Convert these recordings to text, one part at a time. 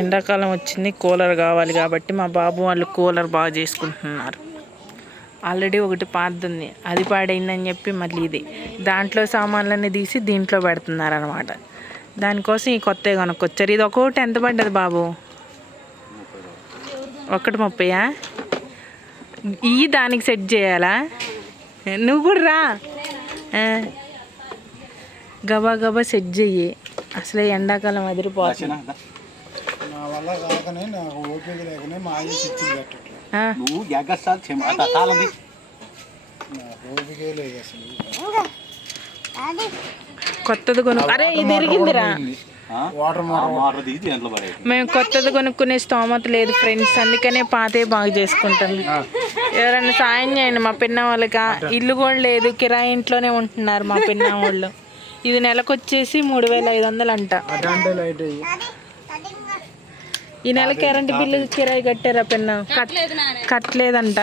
ఎండాకాలం వచ్చింది, కూలర్ కావాలి కాబట్టి మా బాబు వాళ్ళు కూలర్ బాగా చేసుకుంటున్నారు. ఆల్రెడీ ఒకటి పాతది, అది పాడైందని చెప్పి మళ్ళీ ఇది దాంట్లో సామాన్లన్నీ తీసి దీంట్లో పెడుతున్నారు అనమాట. దానికోసం ఈ కొత్తవి కొనుక్కొచ్చారు. ఇది ఒక్కొక్కటి ఎంత పడ్డది బాబు? 130. ఈ దానికి సెట్ చేయాలా? నువ్వు కూడా రా, గబా గబా సెట్ చెయ్యి. అసలే ఎండాకాలం అదిరిపోతుంది. కొత్తది కొను. అరే ఇది ఎరిగిందిరా. మేము కొత్తది కొనుక్కునే స్తోమత లేదు ఫ్రెండ్స్, అందుకనే పాతే బాగా చేసుకుంటాం. ఎవరైనా సాయం చేయండి మా పిన్న వాళ్ళకి. ఇల్లు కూడా లేదు, కిరాయి ఇంట్లోనే ఉంటున్నారు మా పిన్న వాళ్ళు. ఇది నెలకొచ్చేసి 3500 అంట. ఈ నెల కరెంటు బిల్లు కిరాయి కట్టారా పిన్న? కట్టలేదంట.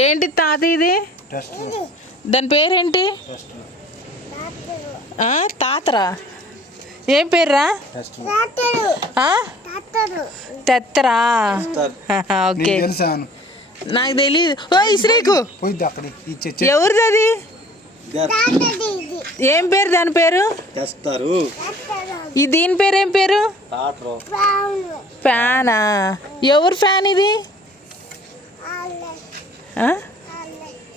ఏంటి తాత ఇది? దాని పేరేంటి? తాతరా? ఏం పేర్రా? తెత్తరా? ఓకే, నాకు తెలియదు. ఓ ఇస్రేకు ఎవరిది అది? ఏం పేరు దాని పేరు? ఈ దీని పేరు ఏం పేరు? ఫ్యానా? ఎవరు ఫ్యాన్ ఇది?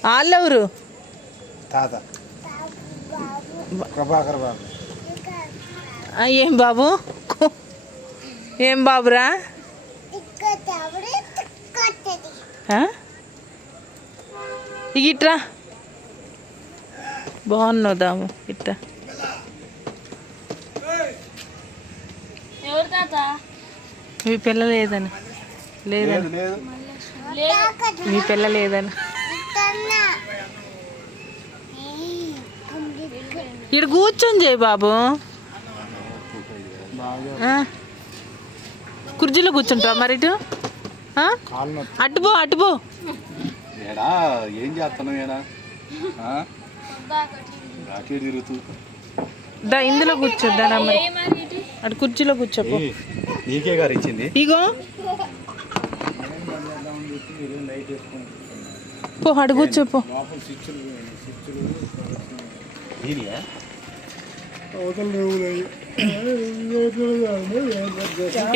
వాళ్ళెవరు? ఏం బాబు? ఏం బాబురా? ఇట్రా, బాగున్నావు దాము. ఇట్రా. మీ పిల్ల లేదని మీ పిల్ల లేదని ఇక్కడ కూర్చొని చేయి బాబు. కుర్చీలో కూర్చుంటావా మరి? ఇటు అటుపో అటుపో. ఏం చేస్తున్నావు? ఇందులో కూర్చోద్దా మరి? అటు కుర్చీలో కూర్చోపో. నీకే గారు ఇచ్చింది. ఇగో పో, అటు కూర్చోపో.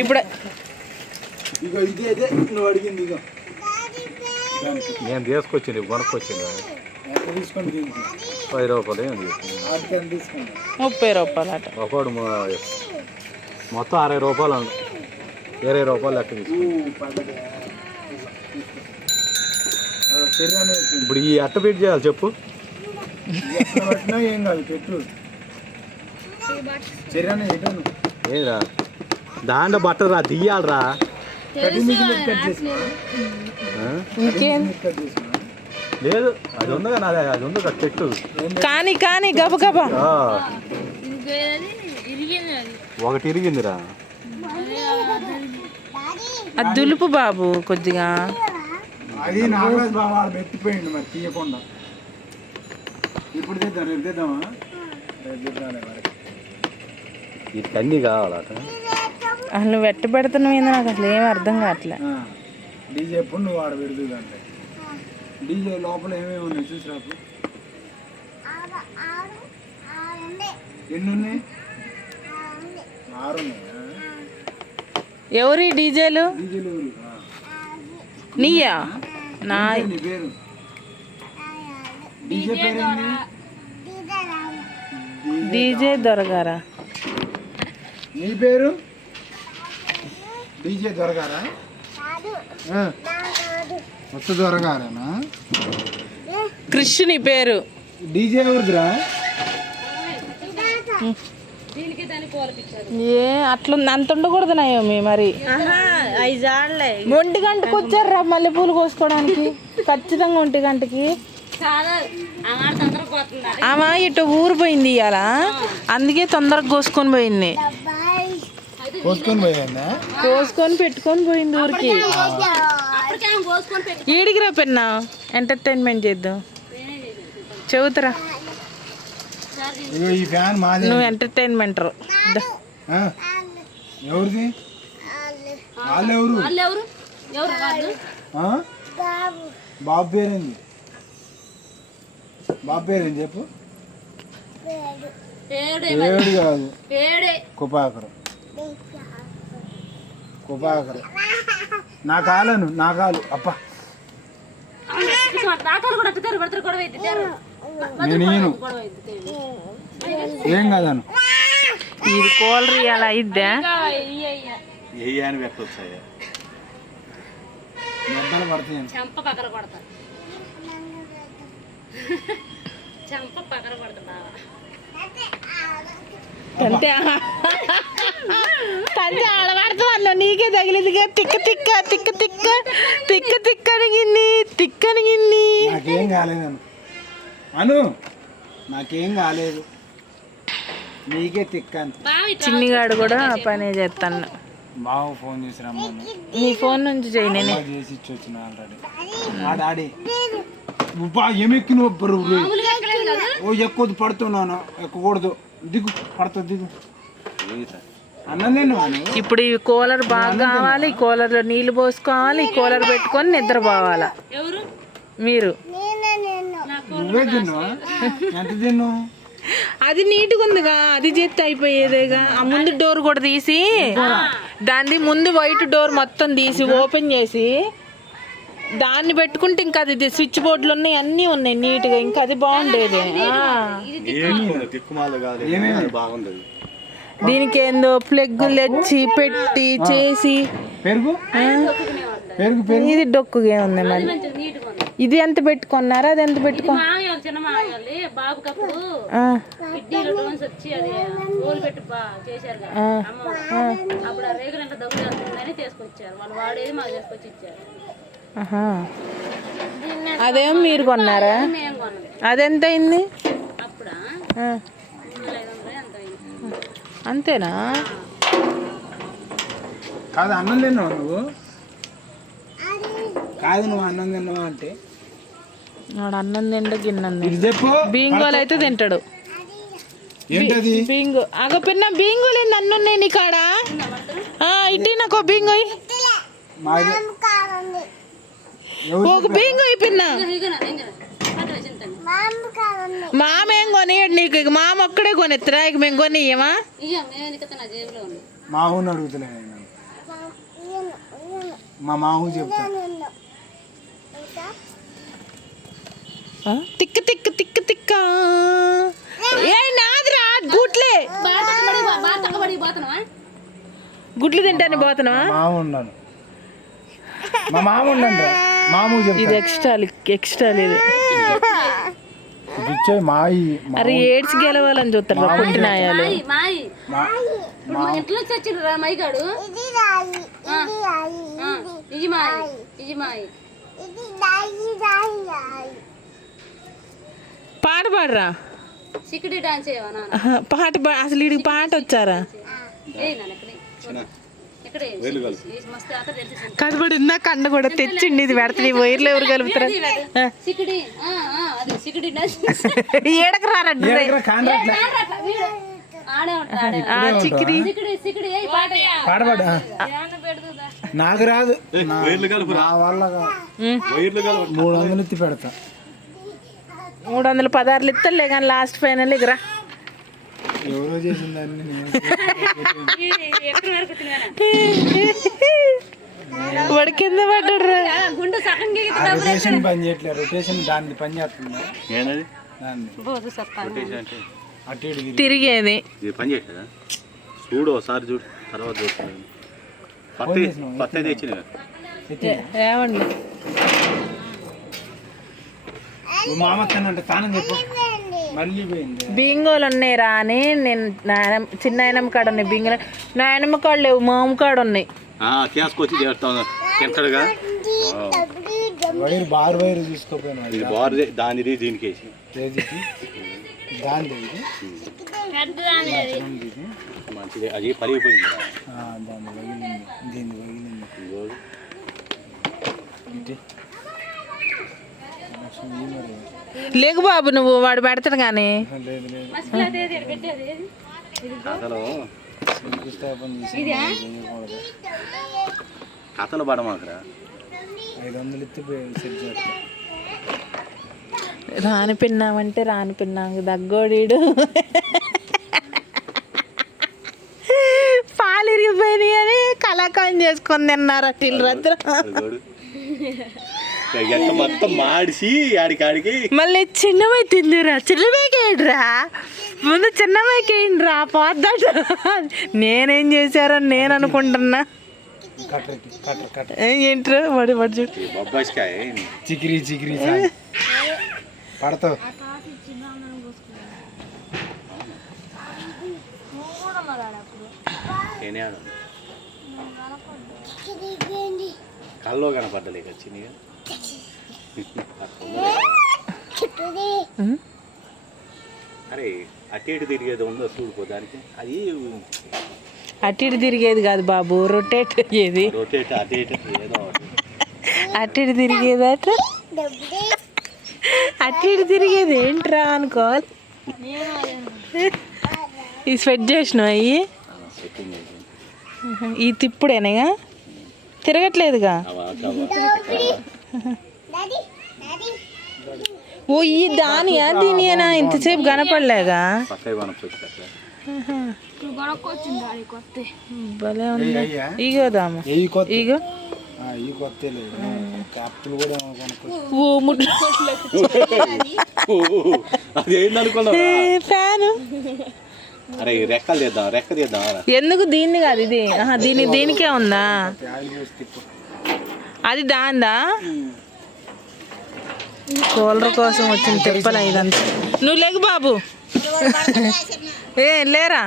ఇప్పుడు నువ్వు అడిగింది నేను తీసుకొచ్చింది, కొనుక్కొచ్చింది. 10 రూపాయలు, 30 రూపాయలు అట. ఒకడు మొత్తం 60 రూపాయలు, 20 రూపాయలు లెక్క తీసుకుంది. ఇప్పుడు ఈ అట్ట పెట్టి చేయాలి చెప్పు. ఏం కాదు పెట్టు. ఏరా దాంట్లో బట్టరా తీయాలరా. లేదు అది ఉంది కదా, అది ఉంది కదా చెట్టు. కానీ కానీ గబ గబా ఒకటి ఇరిగిందిరా. అది దులుపు బాబు కొద్దిగా. అది నాగరాజు బాబు పెట్టిపోయింది మరి తీయకుండా. ఇప్పుడు తెద్దాం, రేపు తెద్దామా? ఇది కన్నీ కావాలట. అసలు వెట్ట పెడుతున్నావు ఏందో నాకు అసలు ఏం అర్థం కావట్లే. డీజే ఎప్పుడు నువ్వు ఆడ పెడుతుంది అంటే డీజే లోపల ఏమేమి ఉన్నాయి చూసిరాపు. ఎన్ని ఉన్నాయి? 6 ఉన్నాయా? ఎవరి డీజేలు? నీయా? నా నీ పేరు? డీజే పేరేంటి? డీజే దొరగారా? నీ పేరు? డీజే దొరగారా? మొత్తం దొరగారేనా? కృష్ణ నీ పేరు? డీజే ఎవరిదిరా? ఏ అట్లుంది, అంత ఉండకూడదు నయోమి మరి. 1 గంటకు వచ్చారా మల్లెపూలు కోసుకోవడానికి? ఖచ్చితంగా 1 గంటకి. ఆమె ఇటు ఊరు పోయింది ఇవాళ, అందుకే తొందరగా కోసుకొని పోయింది. కోసుకొని పెట్టుకొని పోయింది ఊరికి. ఈడికి రా పెన్నా, ఎంటర్టైన్మెంట్ చేద్దాం. చెబుతురా నువ్వు ఎంటర్టైన్మెంట్. ఎవరిది బాబు పేరేంది? బాబు పేరేంది చెప్పు. ఏడు కాదు, కుపాకరు. కుపాకరు. నా కాలు అప్ప నేను ఏం కాదాను. ఇది కూలర్ ఇవాళ అయిద్దా? దెబ్బలు పడతాయి. అంతే తంతే ఆడబడుతుంది. నీకే తగిలిదిగా తిక్క తిక్క తిక్క తిక్క తిక్క తిక్కనిగింది తిక్కనిగింది. నాకేం కాలేదను అను, నాకేం కాలేదు, నీకే తిక్కను. చిన్నిగాడు కూడా పనే చేస్తాను. బావ ఫోన్ చేసి రమ్మను. నీ ఫోన్ నుంచి చేయి, నేనే చేసి ఇచ్చి వచ్చిన ఆల్రెడీ. ఆ డాడీ ఏమెక్కి ఓ ఎక్కువ పడుతున్నాను, ఎక్కకూడదు, దిగు పడుతుంది, దిగు. అన్నం తిన్నాను. ఇప్పుడు ఈ కూలర్ బాగా కావాలి, ఈ కూలర్లో నీళ్లు పోసుకోవాలి, ఈ కూలర్ పెట్టుకొని నిద్రపోవాలా మీరు. నువ్వే తిన్నావా? ఎంత తిన్నావు? అది నీట్గా ఉందిగా, అది చేస్తే అయిపోయేదేగా. ఆ ముందు డోర్ కూడా తీసి, దాన్ని ముందు వైట్ డోర్ మొత్తం తీసి ఓపెన్ చేసి దాన్ని పెట్టుకుంటే ఇంకా అది స్విచ్ బోర్డులు ఉన్నాయి, అన్నీ ఉన్నాయి నీట్గా, ఇంకా అది బాగుండేది. దీనికి ఏందో ప్లగ్గులు తెచ్చి పెట్టి చేసి పెరుగు ఇది డొక్కుగా ఉంది. మరి ఇది ఎంత పెట్టుకున్నారా? అది ఎంత పెట్టుకో అదేం మీరు కొన్నారా? అదెంత అయింది? అంతేనా? కాదు అన్నం తిన్నావా నువ్వు? కాదు నువ్వు అన్నం తిన్నావా అంటే వాడు అన్నం తింటే గిన్నం చెప్పు. బీంగోలు అయితే తింటాడు. ఏంటది బీంగో? అగ పిన్న బీంగోలు ఏంది అన్ను ఉన్నాయి నీ కాడ? ఇటీ నాకు బీంగో, ఒక బీంగో పిన్న. మామ ఏం కొనియాడు నీకు? ఇక మామ ఒక్కడే కొనిస్తారా? ఇక మేము కొనియమా? మామూని అడుగుతులే, మా మామూ చెప్తా. తిక్క తిక్క తిక్క తిక్క ఏ నాదిరా గుడ్లే, గుడ్లు తింటాను పోతున్నావా? మామ ఉన్నాను, మా మామ ఉన్నాను, మామూ చెప్తా. ఇది ఎక్స్ట్రా ఎక్స్ట్రా లేదు. మాయి అరే ఏడ్చి గెలవాలని చూస్తారు పుట్టినాయాలు. పాట పాడరా, పాట అసలు వీడికి పాట వచ్చారా? కనబడి నా కన్న కూడా తెచ్చిండి. ఇది పెడతా, నీ వైర్లు ఎవరు కలుపుతారా? ఏడకు రారండి నాకు రాదు, నా వల్ల 300 ఎత్తి పెడతా. 316 ఇస్తలే కానీ లాస్ట్ ఫైనల్ ఇగరా. ఎవరో చేసిందాన్ని వాడు కింద పడ్డాడు. రొటేషన్ పని చేయట్లేదు, రొటేషన్ దాన్ని పని చేస్తుంది. అటు ఇటు తిరిగేది పని చేయట్లేదా? చూడు ఒకసారి చూడు, తర్వాత చూస్తాను. ఏమండి మామక్కనంటే తానం చెప్పు. మళ్ళీ పోయింది. బింగోలు ఉన్నాయిరా అని నేను చిన్న ఆయనమ్మ కాడ ఉన్నాయి బింగోలు. నాయనమ్మ కాడ లేవు, మా అమ్మ కాడ ఉన్నాయి. తీసుకొచ్చి తింటాడుగా. వైర్ బార్ వైర్ తీసుకోపోయినా బార్ దాని దీనికి వేసి దాని మంచిది అది పలిగిపోయింది కదా. దాన్ని పగిలింది, దీన్ని పగిలింది. ఇదిగోడు. ఇది లేకు బాబు నువ్వు వాడు పెడతాడు కానీ లేదు లేదు కథలు శంకుస్థాపన చేసి చేయకూడదు. కథలు పడమాకరా. 500 ఇస్తే సెట్ చేస్తా. రాని పిన్నామంటే రాని పిన్నాకు దగ్గోడీడు పాలు ఇరిగిపోయినాయి అని కళాకాలం చేసుకొని తిన్నారు అట్టిల్లు రద్దు. ఇదిగోడు. ఎట్ట మొత్తం మాడిసి ఆడికి మళ్ళీ చిన్నమ్మాయి తిందిరా, చిన్నమ్మాయికేయండిరా, ముందు చిన్నమ్మాయికేయండిరా పోద్దట. నేనేం చేశారని నేను అనుకుంటున్నా. ఏంట్రా వాడి వాడు చూడు బొబ్బాయికాయ చికిరి చికిరి పడతావు. కల్లో కనపడ్డలే చిన్నగా. అరే అటు ఇటు తిరిగేది ఉందో చూడుకో దానికి. అది అటు ఇటు తిరిగేది కాదు బాబు, రొటేట్ అయ్యేది. రొటేట్ అటు ఇటు ఏదో ఒకటి. అటు ఇటు తిరిగేది అట, అటు ఇటు తిరిగేది ఏంట్రా అనుకోవాలి. ఈ స్వెట్ చేసినావు అయ్యి, సెట్టింగ్ అయిపోయింది. ఈ తిప్పుడేనాగా తిరగట్లేదుగా. ఓ ఈ దానియా దీనియేనా ఇంతసేపు కనపడలేగా. పక్కకి కొనొచ్చు అట్లా. భలే ఉంది. ఇగోదాము ఇగో ఈ కొత్త అప్పులు కూడా కొనుక్కో. ఓ ముట్టు అది ఏందనుకున్నావు? ఫ్యాను. అరే రెక్కలు తీద్దాం, రెక్క తీద్దాం. ఎందుకు దీన్ని కాదు ఇది, దీనికే ఉందా అది దాందా. కూలర్ కోసం వచ్చిన తిప్పల ఇదంతా. నువ్వు లేకు బాబు, ఏ లేరా.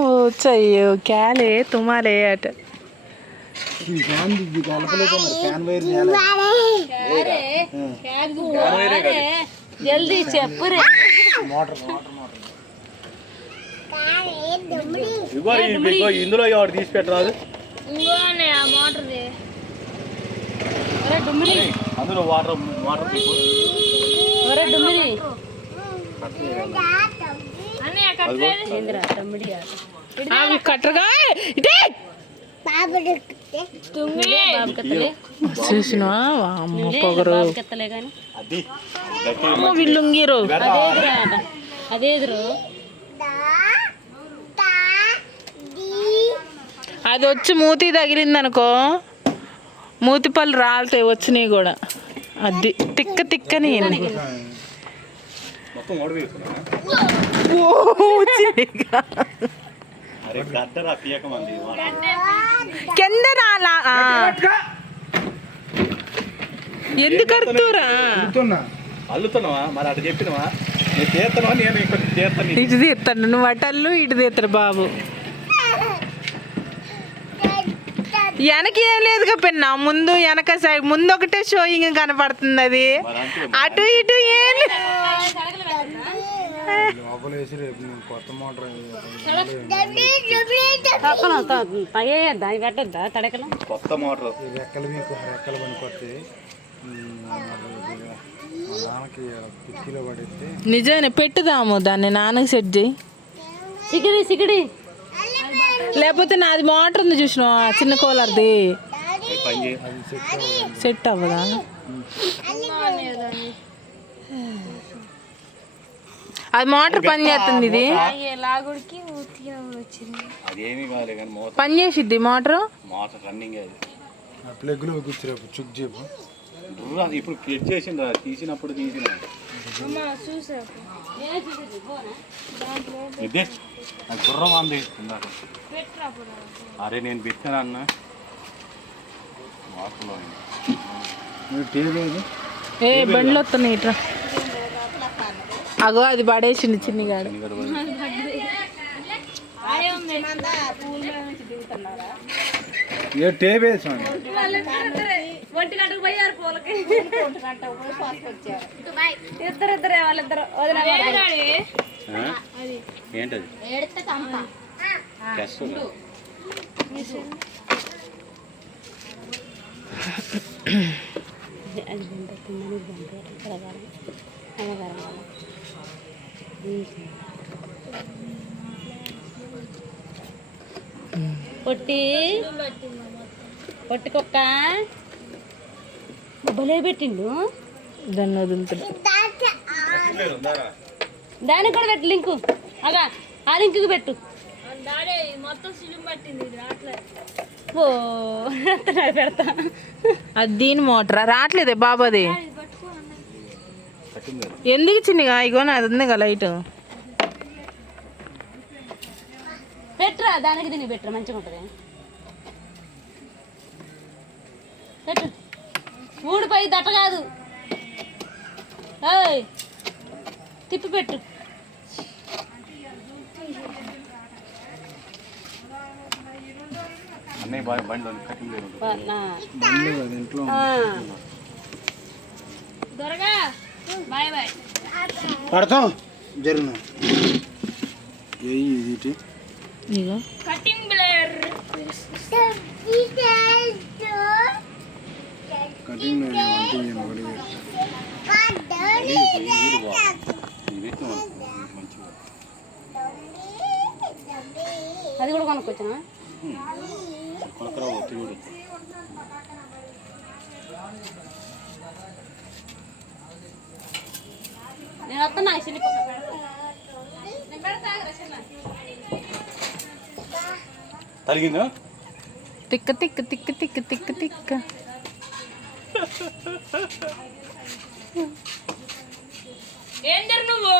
ఓ చయ్యో క్యాలే తుమారే అట. జల్దీ చెప్పు రే. ఇందులో ఎవరు తీసి పెట్టరాదు. అందులో వాటర్ వాటర్ కట్టరుగా చూసినా అమ్మ పొగరు వీళ్ళుంగిరు. అది వచ్చి మూతి తగిలింది అనుకో, మూతి పళ్ళు రాలుతాయి వచ్చినాయి కూడా. అది తిక్క తిక్కని కింద రాలా. ఎందుకు అడుగుతురా? అల్లుతున్నావా మరి అటు చెప్పినవా? నేను చేస్తాను, నేను ఇక్కడ చేస్తాను. ఇటు తీస్తాను నువ్వు అటల్లు, ఇటు తీస్తాడు బాబు. వెనక ఏం లేదుగా పెన్నా, ముందు వెనక సైడ్ ముందు ఒకటే షోయింగ్ కనపడుతుంది. అది అటు ఇటు ఏం కొత్త మోటార్ కొత్త మోటార్ రెక్కలు మీకు రెక్కలు పనికొస్తే నాన్నకి కిటికీలో పడితే నిజమే పెట్టుదాము దాన్ని. నాన్నకి సెట్ చేయి సిగిడి. లేకపోతే నాది మోటార్ ఉంది చూసిన చిన్న కూలర్ది, సెట్ అవ్వదా? అది మోటార్ పని చేస్తుంది. ఇది పని చేసిద్ది మోటార్. మోటార్ రన్నింగ్ ప్లగ్లో కూర్చో చుక్ చెప్పు. ఇప్పుడు క్లిక్ చేసిండ్రా, తీసినప్పుడు తీసిన ఇదే గుర్రం అంది. అరే నేను పెట్టాను అన్న వాటర్లో. ఏ బండ్లు వస్తున్నాయి ఇట్రా. అగో అది పడేసిండు చిన్నగాడు. ఏ టేప్ వేసాను ఒంటి గంటకు పోయారు పూలకి ఇద్దరు వాళ్ళిద్దరు ఏంటది పొట్టి పొట్టి కుక్క భలే పెట్టిండు. దాన్ని వదులుతుంది. దానికి కూడా పెట్టు లింకు. అగా ఆ లింకుకి పెట్టు. ఓ పెడతా. అది దీని మోటరా రావట్లేదే బాబాది. ఎందుకు చిన్నగా ఇగో అది ఉంది కదా లైట్. పెట్టురా దానికి దీనికి పెట్టురా మంచిగా ఉంటుంది. పెట్టు ఊడిపోయి దట్ట కాదు. ఏయ్ తిప్పి పెట్టు. అన్నయ్య బండిలో కటింగ్ లేదు. ఇంట్లో దొరగా బాయ్ బాయ్. పడతాం జరుగును ఇది ఇగో కటింగ్ బ్లేడ్ కటింగ్ అది కూడా కొనుక్కొచ్చానా? నేను వస్తున్నా తలిగిందా? తిక్క తిక్క తిక్క తిక్క తిక్క తిక్క. ఏం జరు నువ్వు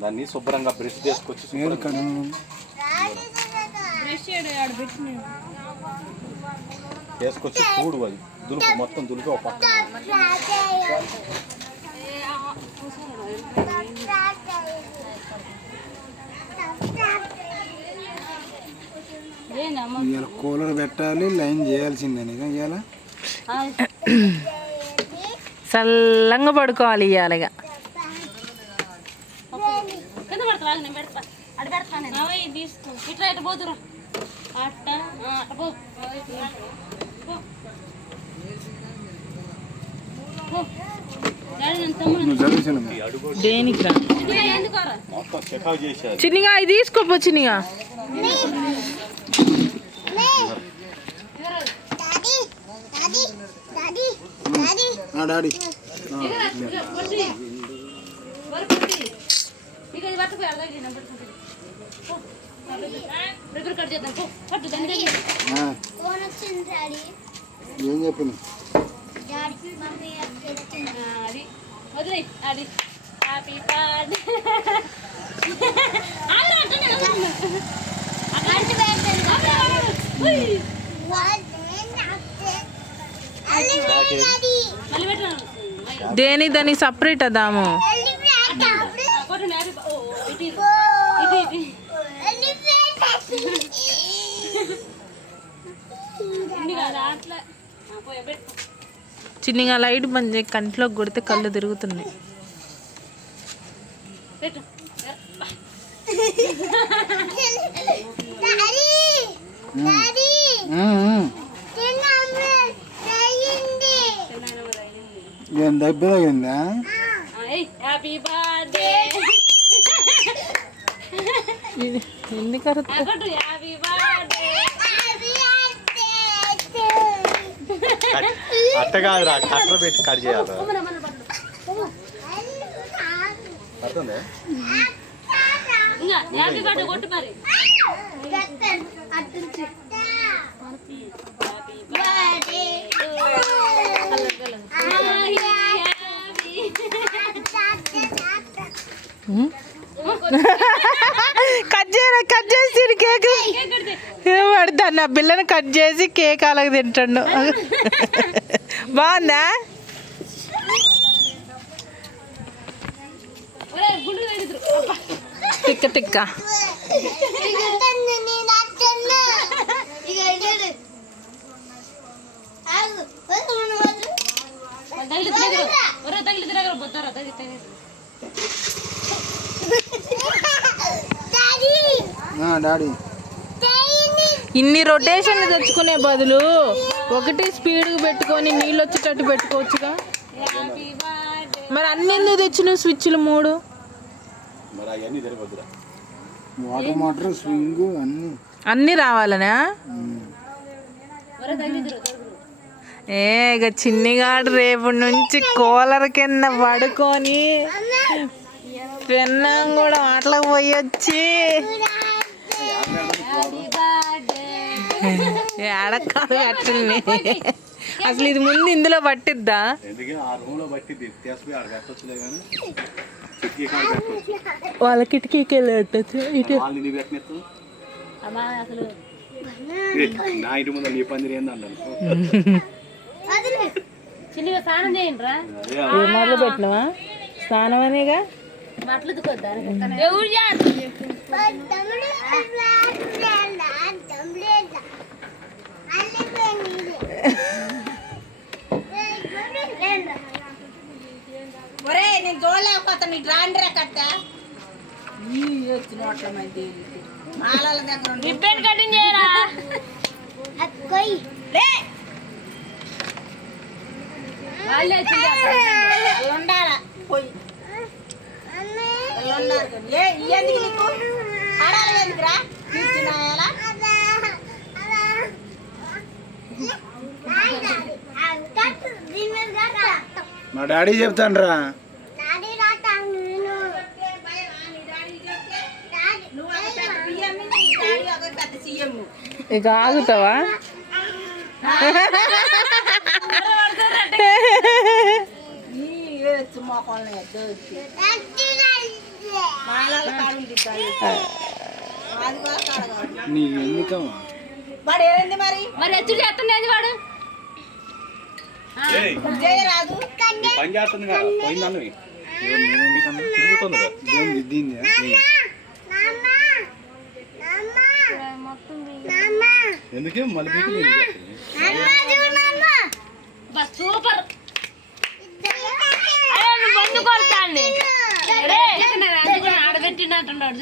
దాన్ని శుభ్రంగా బ్రష్ చేసుకొచ్చి వేసుకొచ్చి చూడు. అది దులుపు మొత్తం దులుపు ఒక పక్క ఇవాళ కూలర్ పెట్టాలి, లైన్ చేయాల్సిందని ఇవాళ చల్లంగా పడుకోవాలి ఇవాళగా. కింద పెడతా నేను పెడతా. అటు పెడతాను తీసుకో. ఇట్లా ఇటు పోతురా. అట్ట అట్ట పో. దేనికి రా మొత్తం చెకావ్ చేశారు. చిన్నగా ఇది తీసుకోపో. చిన్నగా డాడీ ఏం చెప్పిన వదిలే అది హ్యాపీ బర్త్డే. మళ్ళీ పెట్టాను దేని దానికి సపరేట్ అదాము. చిన్నగా లైట్ బంద్ చేయి. కంట్లోకి కొడితే కళ్ళు తిరుగుతున్నాయి. ఏం దగ్గర అయిందా? Happy birthday. ఎందుకు హ్యాపీ బర్త్డే. అట్ట కాదురా, కట్టర్ పెట్టి కట్ చేయాలి. అర్థందా? ఇంకా హ్యాపీ బర్త్డే కొట్టు మరి. కట్ చేయరా, కట్ చేసి కేక్ పడతాను. నా పిల్లని కట్ చేసి కేక్ అలాగ తింటాడు. బాగుందా? తిక్క టిక్క టిక్క. డాడీ ఇన్ని రొటేషన్లు తెచ్చుకునే బదులు ఒకటి స్పీడ్గా పెట్టుకొని నీళ్ళు వచ్చేటట్టు పెట్టుకోవచ్చుగా. మరి అన్ని ఎందుకు తెచ్చినావు స్విచ్లు 3? మరి అవన్నీ సరిపోద్దురా. వాటర్ మోటార్ స్వింగ్ అన్నీ రావాలనా? ఇక చిన్నిగాడు రేపు నుంచి కూలర్ కింద పడుకొని పెన్నాం కూడా ఆటలకు పోయొచ్చి ఏడకాదు పెట్టండి. అసలు ఇది ముందు ఇందులో పట్టిద్దా? వాళ్ళ కిటికీకి వెళ్ళట్టచ్చు. నా ఇంటి ముందు నీ పందిరి ఏందంటాను. చిన్నగా స్నానం చేయండి రా. మొదలు పెట్టినవా స్నానం అనేగా? ఎవరు నేను చూడలేకపోతాను. నీకు రాండిరా కట్ట రిబ్బన్ కటింగ్ చేయరా. వాళ్ళే ఉండాలా పోయి ఎందుకు నీకు ఆడాలి ఎందుకురా? మా డాడీ చెప్తాను రా. ఇక ఆగుతావా? నీ ఎందుకమ్మా మరి ఎత్తుడు చేస్తుండేది వాడు పని చేస్తుంది కదా పోయిందాన్ని తిరుగుతుంది కదా. ఎందుకే మళ్ళీ సూపర్ బందు కొడతాండి ఆడబెట్టినట్టున్నాడు.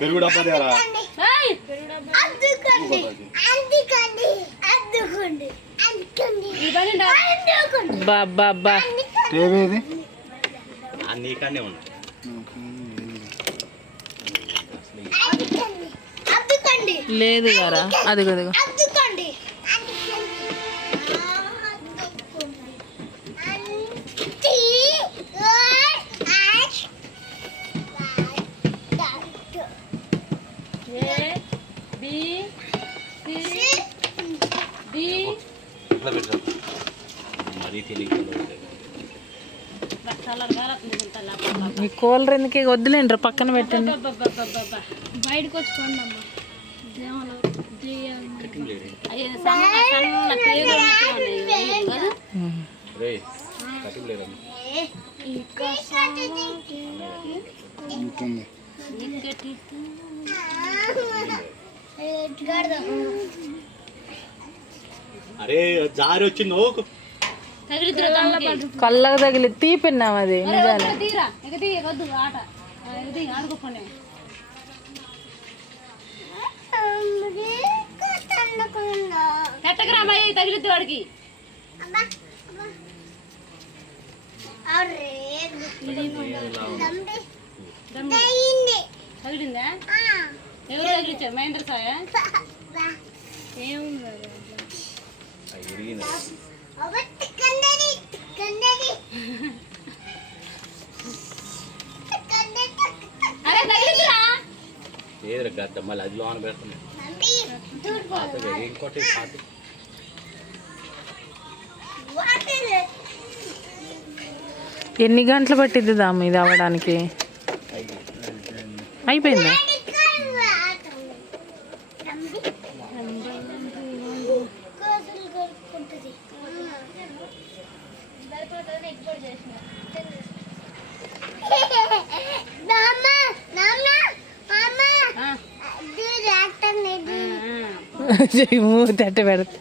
పెరుగు డబ్బా తేరా. బాబా నీకనే ఉన్నా లేదు గారా. అదిగో అదిగో ఈ కూలర్ ఎందుకే వద్దులేండి పక్కన పెట్టండి. బయటకు వచ్చుకోండి అమ్మా. అరే జారి వచ్చింది కళ్ళకు తగిలి తీపిన్నాం. అది తీరా వద్దు ఆట ఆడుకోండి. పెట్టకరామయ్య తగిలిద్దు వాడికి. తగిలిందా? ఎవరు తగిలిచ్చారు? మహేంద్ర సాయ అరే తగిలిందిరా. ఏదో గద్ద మళ్ళీ అది లోన పెడుతుంది. ఇంకోటి ఎన్ని గంటలు పట్టిద్ది దామ్ ఇది అవ్వడానికి? అయిపోయిందా? మూత అట్ట పెడతా.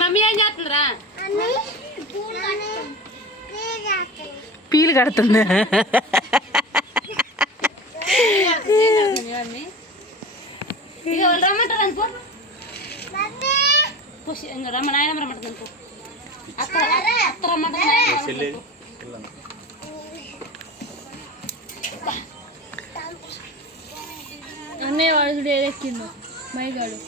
మమ్మీ ఏం చేస్తుందిరా? పీలు కడుతుంది. ఇక వాళ్ళు రమ్మంటారు అనుకో, రమ్మ నాయనమ్మ రమ్మంటుంది అనుకో, అత్త రమ్మంటుంది. అన్నయ్య వాడు డైరెక్కిండు మైగాడు.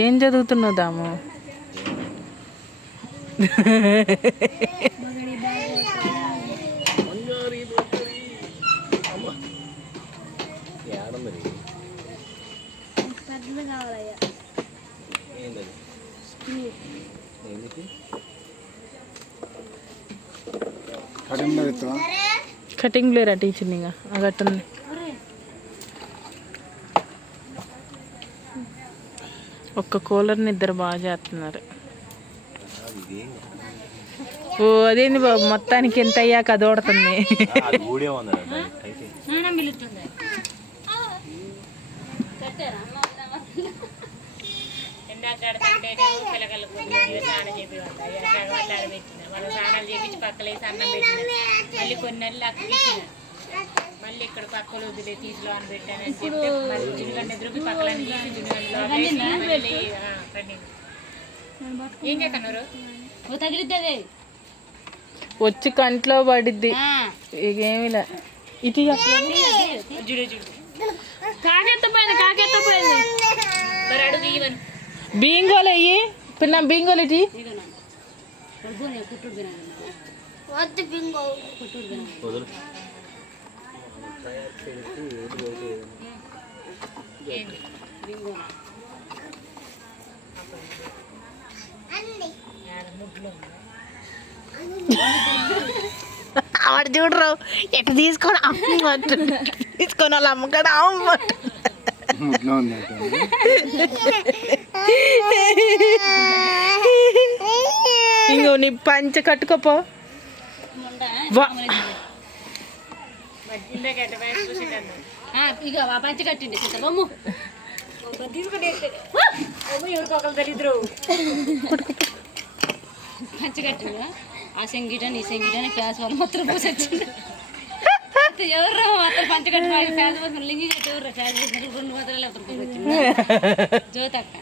ఏం చదువుతున్నావు దాము? పెద్దది కావాలయ్యా. కటింగ్ లేరా టీచర్ ఇంకా అగట్టుంది. ఒక్క కూలర్ని ఇద్దరు బాగా చేస్తున్నారు. ఓ అదేంది బాబు, మొత్తానికి ఎంత అయ్యాక అది ఓడుతుంది. మళ్ళీ కొన్ని నెలలు అక్కడ మళ్ళీ ఇక్కడ పక్కలు వదిలే తీసులో అని పెట్టానని చెప్పి మళ్ళీ జిన్నుగడ్డ ఎదురుకి పక్కలని తీసి జిన్నుగడ్డలో ఏం చేస్తున్నారు? తగిలిద్ది వచ్చి కంట్లో పడిద్ది. ఇకేమిలే ఇటు జుడు జుడు కాకెత్తపోయింది, కాకెత్తపోయింది. మరి అడుగు ఇవన్నీ బీంగోలు అయ్యి పిల్ల బీంగోలు ఇటు ఆవిడ చూడరు ఎట్లా తీసుకొని అమ్మంటు తీసుకొని వాళ్ళు అమ్మకాడ అమ్మంటు. ఇంకో నీ పంచ కట్టుకోపో. ఇక పంచి కట్టిండి బొమ్ము తీసుకుని ఎవరికొకరు దరిద్రు పంచి కట్టిండు. ఆ సెంగిటని ఈ సెంగిటని క్లాస్ వాళ్ళు మొత్తం పూసొచ్చిండు. ఎవరు మొత్తం పంచి కట్టి ఫ్యాన్ పోసిన లింగి కట్టి ఎవరు ఫ్యాన్ పోసిన 2 మాత్రాలు ఎవరు వచ్చింది. జ్యోతక్క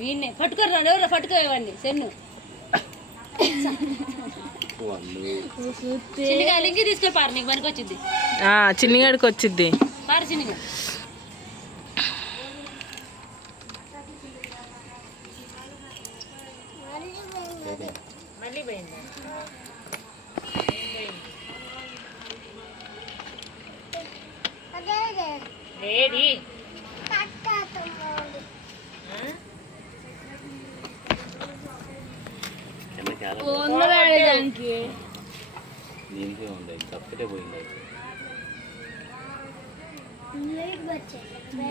వీడిని పట్టుకోరు, ఎవరు పట్టుకోవాడిని సెన్ను చిన్నగా లింగి తీసుకొని పారు, నీకు పనికి వచ్చింది. చిన్నగాడికి వచ్చింది పారు చిన్నగా. మళ్ళీ పోయింది. ఏది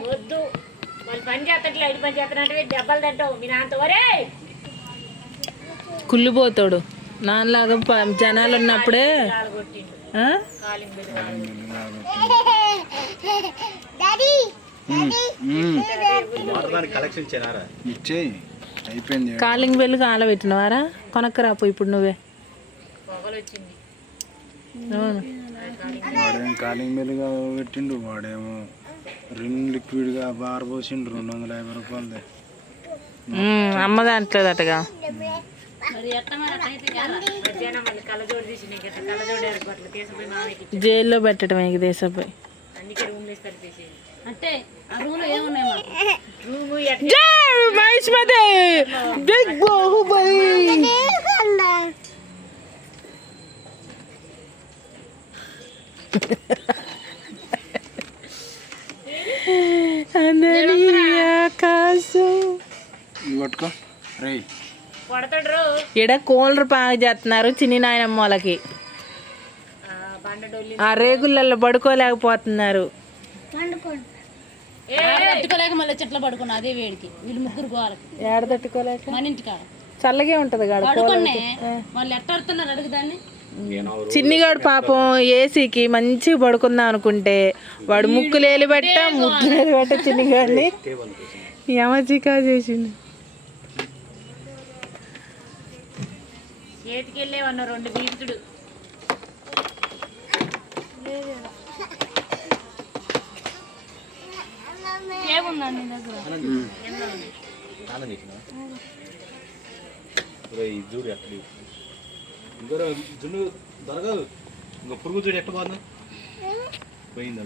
వద్దు వాళ్ళు పని చేస్తట్లే, ఐదు పని చేస్తున్నట్టు దెబ్బలు తింటావు మీ నాన్నతో. వరే కుళ్ళిపోతాడు నాన్నలాగా జనాలు ఉన్నప్పుడే. Calling bell కాలబెట్టినవారా? కొనక్కరాపు ఇప్పుడు నువ్వే. వాడేమో కాలింగ్ బెల్గా పెట్టిండు, వాడేమో రిన్ లిక్విడ్గా బార్ పోసిండు 250 రూపాయలది. అమ్మ దాంట్లో అటగా జైల్లో పెట్టడం మీకు దేశపోయి. అంటే ఆ రూమ్లో ఏమున్నాయి అందరియా పట్టుకో రే. కొడతాడు ఈడ కూలర్ బాగా చేస్తున్నారు చిన్ని నాయనమ్మ వాళ్ళకి. బండడోళ్ళు ఆ రేగులలో పడుకోలేకపోతున్నారు. తట్టుకోలేక మళ్ళీ చెట్లు పడుకున్నా అదే వేడికి వీళ్ళు ముగ్గురు గోరకి ఏడ తట్టుకోలేక మన ఇంటికాడ చల్లగే ఉంటది కాడ. పడుకున్నే వాళ్ళు ఎట్టాడుతున్నారు అడుగుదాన్ని. చిన్నిగాడు పాపం ఏసీకి మంచిగా పడుకుందాం అనుకుంటే వాడు ముక్కులేలు పెట్ట చిన్నిగాడిని యమచికా చేసింది. చేతికి వెళ్ళేవన్న 2 బీచుడు ఏముందండి నీ దగ్గర స్నానం చేసినా చూడు ఎక్కడ ఇంకో జున్ను దొరకదు. ఇంకో పురుగు చూడు ఎట్ట పోతుందా. పోయింది.